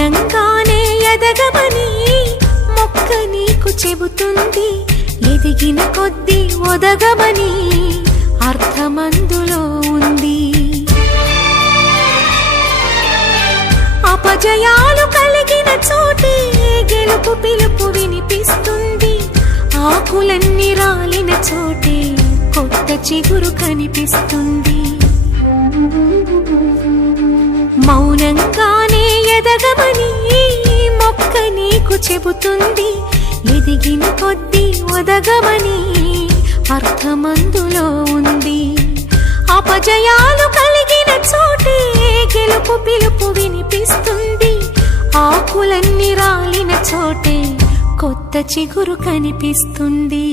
మౌనంగానే ఎదగమని మొక్క నీకు చెబుతుంది. ఎదిగిన కొద్దీ ఒదగమని అర్థమందులో ఉంది. అపజయాలు కలిగిన చోటే గెలుపు పిలుపు వినిపిస్తుంది. ఆకులన్నీ రాలిన చోటే కొత్త చిగురు కనిపిస్తుంది. మౌనంగానే ఎదగమని మొక్క నీకు చెబుతుంది. ఎదిగిన కొద్దీ ఒదగమని అర్థమందులో ఉంది. అపజయాలు కలిగిన చోటే గెలుపు పిలుపు వినిపిస్తుంది. ఆకులన్నీ రాలిన చోటే కొత్త చిగురు కనిపిస్తుంది.